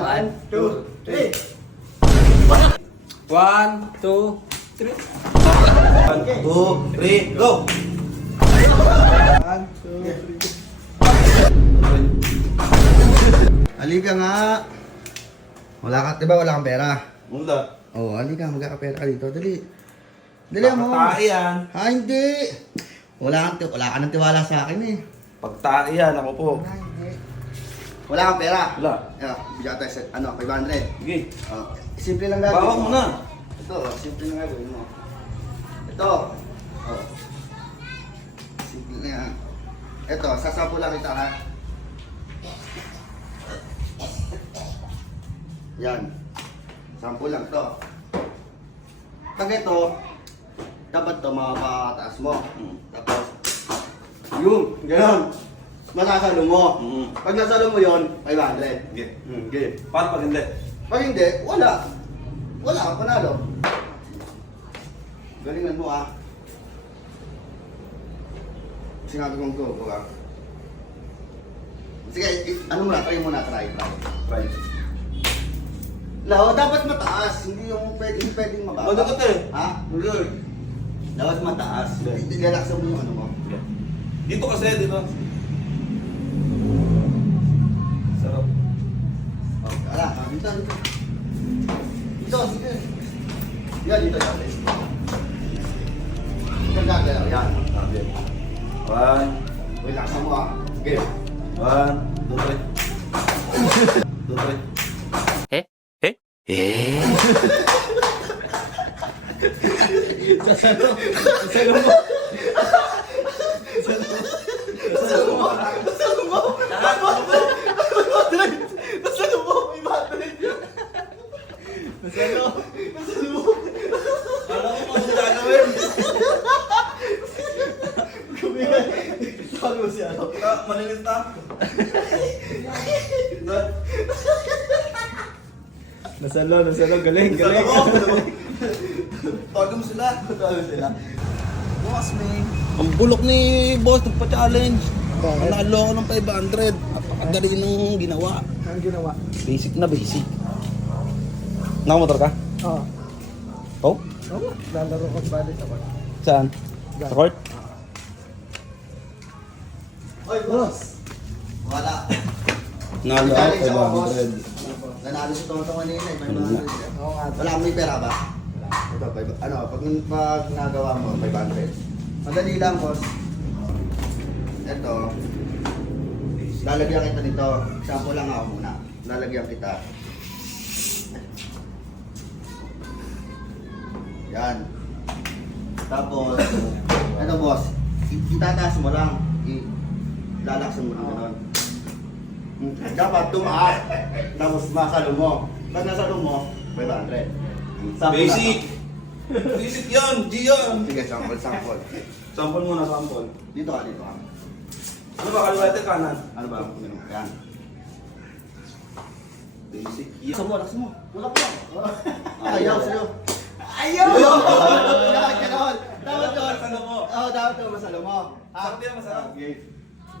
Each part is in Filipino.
1, 2, 3. 1, 2, 3. 1, 2, 3, go! 1, 2, 3. Halika nga. Wala ka, diba wala kang pera? Wala. Oo, halika, magkakapera ka dito. Dali. Dali mo. Pagtae yan. Ha, hindi. Wala ka nang tiwala sa akin eh. Pagtae yan, ako po. Wala, hindi. Wala kang pera? Wala. Bigyan tayo sa, 500. Sige. Simple lang gagawin Bawang mo na. Ito, simple lang gagawin mo. Ito. Simple na yan. Ito, sasampo lang kita ha. Yan. Sample lang to. Pag ito, dapat to mapataas mo. Tapos, yung, gano'n. Masasalo mo. Pag nasalo mo yun, 500. Sige. Game. Paano pag hindi? Pag hindi, wala. Wala kang panalo. Galingan mo ah. Sinabi kong go ah. Sige, ano mo na, try mo na, try. Try. Lao, dapat mataas, hindi yung pwedeng mababa. Madagot eh. Ha? Good. Dapat mataas. Hindi. Relax mo yung ano mo. Dito kasi, dito. Sarap. Ala, dito. Dito, dito. Yan, dito. Ito gagalaw, yan. Okay. 1, Relax mo ah. Game. 1, 2, 3. 2, 3. Malinis na. Nasalo, galing. Todo mo sila. Bukas may. Ang bulok ni boss, nagpa-challenge. Nanalo ako ng 500. Napakadali ng ginawa. Anong ginawa? Basic na basic. Nakamotor ka? Oo. Oh? Oo, lalaro ko ba dito ako? Saan? Sa court? Hoy, boss. Wala. Nalo ako Challenge ako, boss. 500. Nanalo si Tonto kanina eh. Wala. 500. Oo nga. Wala kang may pera ba? Ito, pag nagawa mo, 500. Madali lang, boss. Ito. Lalagyan kita nito. Sample lang ako muna. Lalagyan kita. Yan. Tapos, ano boss? Itataas mo lang. Lalaksan mo lang gano'n. Dapat tumaas. Tapos masalo mo. Pag nasalo mo, 500. Sample Basic! Basic yan! G yan! lang. Sige, sample. Sample muna, sample. Dito ka. Ano ba, kaliwete kanan? Ano ba? Yan. Basic. Laksan mo. Tulak mo. Ayaw sa'yo. Ayaw! Yan, gano'n. Dapat yun. Masalo mo. Oo, dapat yun. Masalo mo. Sarap yan, masarap. Okay.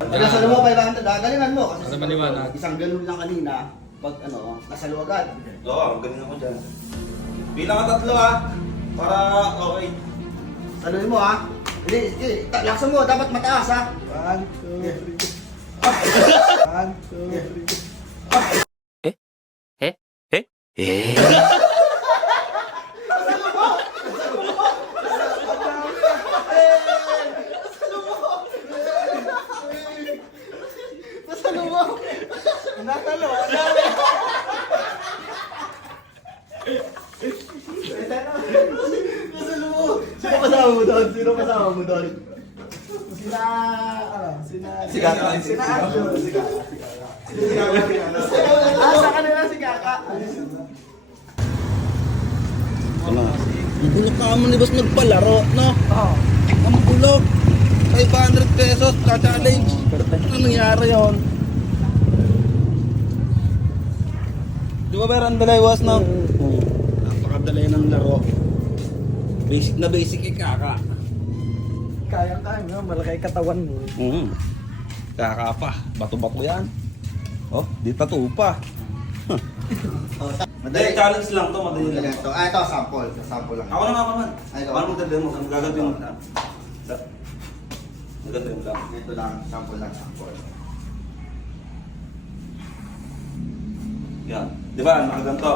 Pag nasalo mo, 500. Galingan mo. Kasi Ano maliwanag? isang ganun lang kanina. Pag nasalo agad. Oo, ang galing ako dyan. Bilang ka 3 ah. Para okay. Saluhin mo ha. Hindi, laksan mo. Dapat mataas ha. 1, 2, 3. 1, 2, 3. Nasalo mo. Natalo! Nasalo mo. Sino kasama mo doon? Sina... Sina Sigato. sa kanila si Kaka. Ano? Ang bulok ka mo ni boss nagpalaro, no? Oo. Ang bulok. 500 pesos ka-challenge. Ano nangyari yun? Di ba meron dalawas no? Napakadali ng laro. Basic na basic kaka. Kayang-kaya mo, malaki katawan mo. Kaka pa. Bato-bato yan. Oh, di tattoo pa. Madali, challenge lang to, madali lang. Ganito. Ito, sample. Sample lang. Ako naman. Ay, ikaw. Paano magdali mo? Gagantin mo lang. Gagantin mo lang. Ito lang, sample lang, sample. Yan. Di ba? Nakaganto.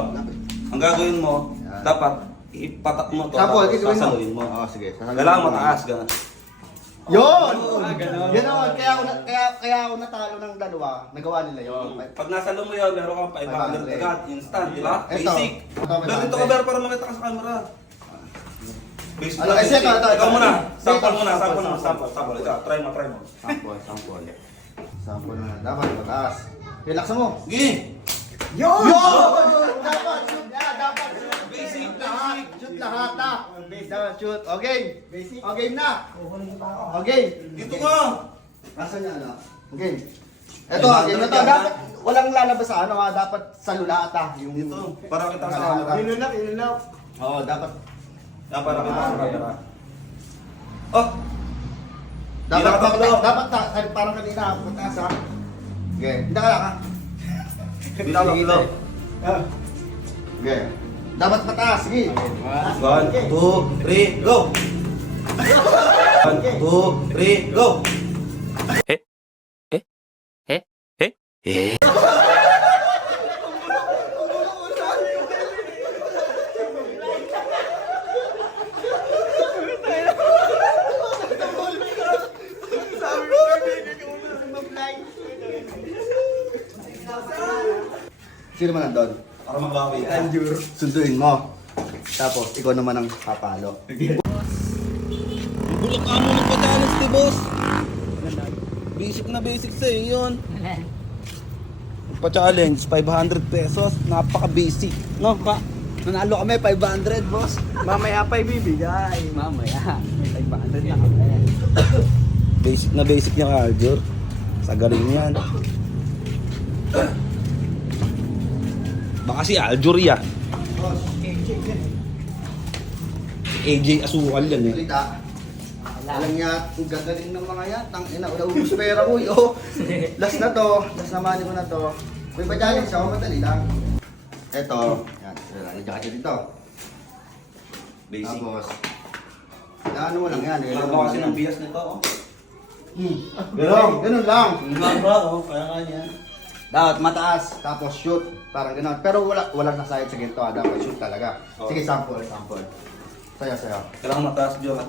Ang gagawin mo, Yan. dapat ipatak mo to. Sample, tapos gagawin mo. sasaluin mo. Oo, sige. Sasaluin Kailangan mo. mataas, gano'n. Yun! Ganon. Ganon. Kaya ako natalo ng dalawa. Nagawa nila yun. Pag nasalo mo yun, meron kang 500 agad, instant, di ba? Ito. Basic. Ito, Pero dito ka, Ber, para makita ka sa camera. Basic Ano, na eh, basic. ito. Ikaw muna. Ito, Sample muna, sample, sample. Ikaw, try mo. Sample. Sample na. Dapat mataas. Relax mo. Sige! Yun! Dapat shoot na. Dapat shoot. Basic, lahat. basic. Shoot lahat na. Dapat shoot. Okay. Basic. Okay na. Kukunin pa ako. Okay. Dito ka! Asan niya ano? Okay. Ito, May game na to. yan, Dapat walang lalabas sa ano ha. Dapat sa lula ata. Yung Dito, para kita sa camera. Inulap. Oo, dapat. Yan, para kita sa camera. Oh! Dapat Hindi nakatakbo. dapat parang kanina mataas ha. Okay. Hindi ka lang ha. Bilang kilo. Okay. Dapat mataas. Sige. 1, 2, 3, go! 1, 2, 3, go! Sino man nandun? Para mabawi ka. Sunduin mo. Tapos, ikaw naman ang papalo. Bulak ka mo nagpa-challenge ni boss. Basic na basic sa'yo yun. Pa-challenge, 500 pesos. Napaka-basic. No, pa? Nanalo kami, 500, boss. Mamaya pa ibibigay. Mamaya. May 500 na kami. Basic na basic niya ka, Aljur. Sa galing yan. Baka si Aljur yan. Boss, AJ Asukal yan eh. salita. Alam niya, ang gagaling ng mga yan. Tangina, naubos pera ko. Yo. Last na to. Last na money ko na to. May pa-challenge ako, madali lang. Eto. Yan, jacket dito. Basic. Tapos, ano mo lang yan. Ano ba kasi ng bias nito, oh? Ganun lang. Nga ba, oh? Kaya nga yan. Dapat mataas, tapos shoot. Parang ganun. Pero walang nasayad sa ginto. Dapat shoot talaga. Oh. Sige, sample. Sayo. Kailangan mataas, Diyo, ha?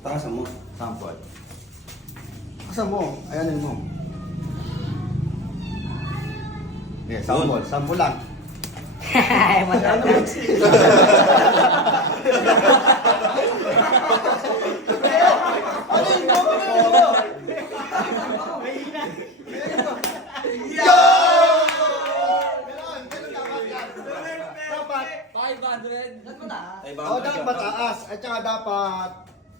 Takasan mo. Sample. Asa mo? Ayanin mo. Okay, sample. Sample lang. Oh, dapat mataas. At saka dapat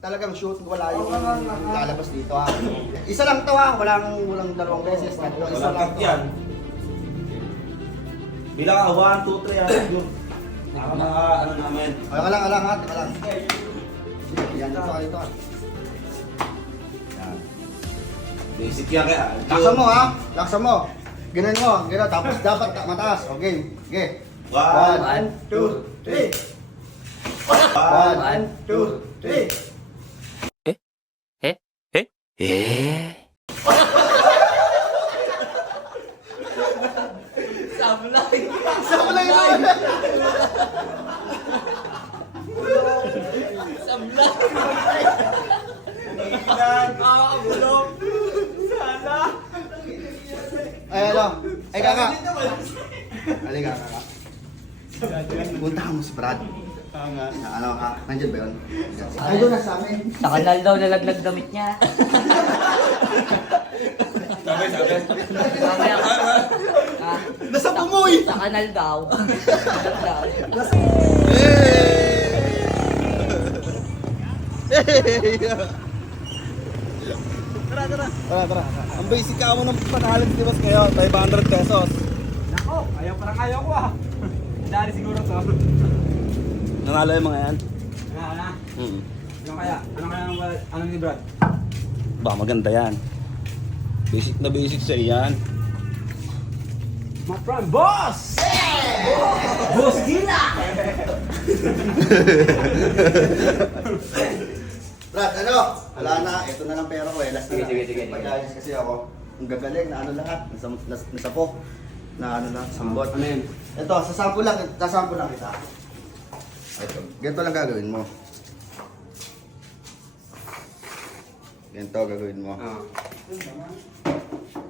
talagang shoot, wala yung lalabas dito ha. Isa lang to ha, walang dalawang beses. Tatlo, isa Walang lang cut to. yan. Bilang ka, 1, 2, 3, ha? Yun. Ako na, ano namin. Teka lang ha, teka lang. Sige, yan dito ka dito ha. Yan. Basic yan kaya. Laksan mo ha, laksan mo. Ganun mo, ganun. Tapos dapat mataas. Okay, okay. 1, 2, 3. 1, 2, 3. Sablay yun! Ay, ano? Ay, kaka. Halika, kaka. Punta mo si Brad. Ano ka? Nandiyan ba yun? Ay, doon na sa amin. Sa kanal daw nalaglag damit niya. Sabi. Mamaya ka. Ah, Nasa pumoy! sa kanal daw. Kanal daw. Tara. Ang basic ka mo ng panahalan di boss ngayon, 500 pesos. Nako, ayaw ko ah. Dali siguro to. Nanalo yung mga yan. Ano? Hmm. Ano kaya ano ni Brad? Ba, maganda yan. Basic na basic sa yan. My friend, boss! Boss Gila! Brad, ano? Wala na. Ito na lang pera ko eh. Last na lang. Sige. Pag-ayos kasi ako. Ang gagaling na ano lahat. Nasapo. Na ano lang, sambot. Ano yun? Ito, sasample lang kita. Ito, ganito lang gagawin mo. Ganito gagawin mo.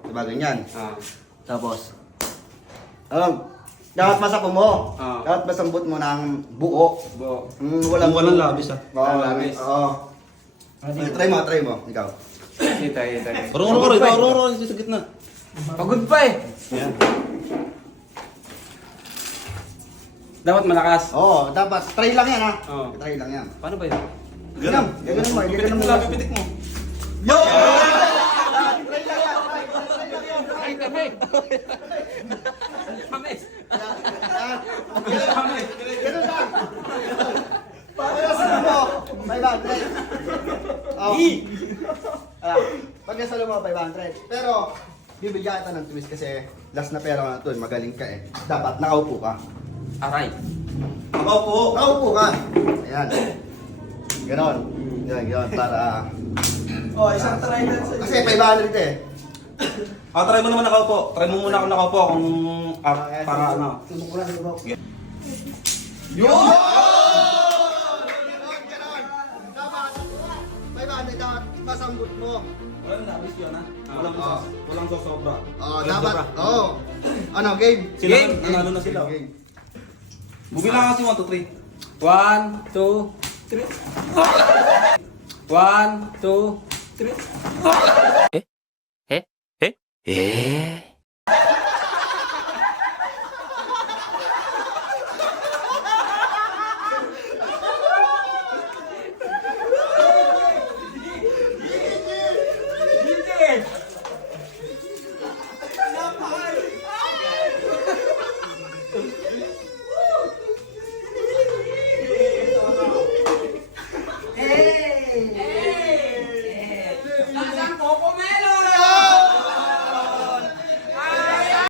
Diba ganyan? Tapos, dapat masapo mo. Dapat masambot mo ng buo. Walang labis ah. Walang labis. Oo. Try mo. Ikaw. Hintay. Roro, sa gitna. Pagod pa eh. Yan. Dapat malakas. Oo, dapat. Try lang yan ha. Oo. Try lang yan. Paano ba yun? Ganun. Ganun mo. Pipitik Ganun mo mo. lang, pipitik mo. Yo! Ay, kami! Kami! Ganun lang. Para sa mo. 500. Oh. Pag nasalo mo 500. Pero, bibigyan kita ng twist kasi last na pera ko na to. Magaling ka eh. Dapat nakaupo ka. Aray! Nakaupo ka. Ayan. Ganon. Ganon para... Oh, isang try na sa Kasi 500 eh. Try mo naman nakaupo. Try mo muna ako nakaupo kung para ano. Yun! Ganon! Dapat 500 dapat masambot mo. Walang labis yun ha. Oo. Walang sosobra. Dapat. Oo. Ano, game? Sila, Game. nanalo na sila. Game. Bubilang kasi 1, 2, 3. 1, 2, 3. 1, 2, 3.え